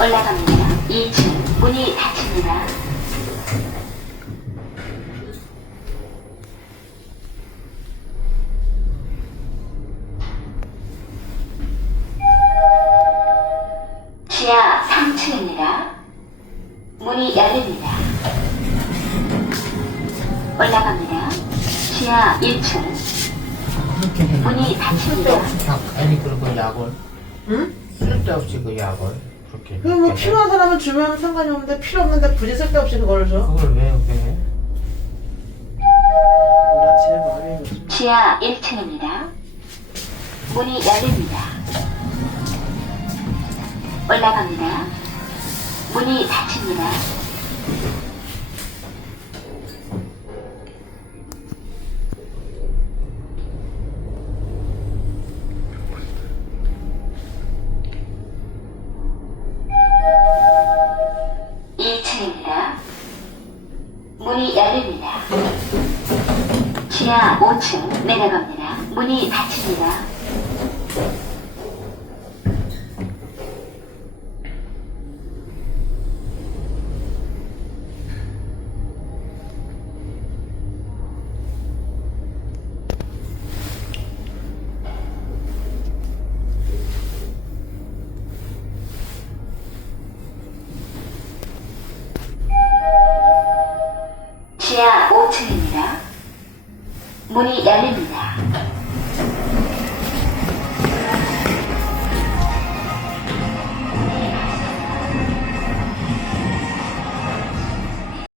올라갑니다. 2층 문이 닫힙니다. 지하 3층입니다. 문이 열립니다. 올라갑니다. 지하 1층 그렇게 해. 문이 닫힙니다. 다 아니 그리고 약을 응? 쓸데없이 그 약을 그렇게. 그뭐 이렇게 해. 필요한 사람은 주면 상관이 없는데 필요 없는데 굳이 쓸데없이 그거를 줘? 그걸 왜제 마음이 요즘 지하 1층입니다. 문이 열립니다. 올라갑니다. 문이 닫힙니다. 이층입니다 문이 열립니다. 지하 5층 내려갑니다. 문이 닫힙니다. 5층입니다. 문이 열립니다.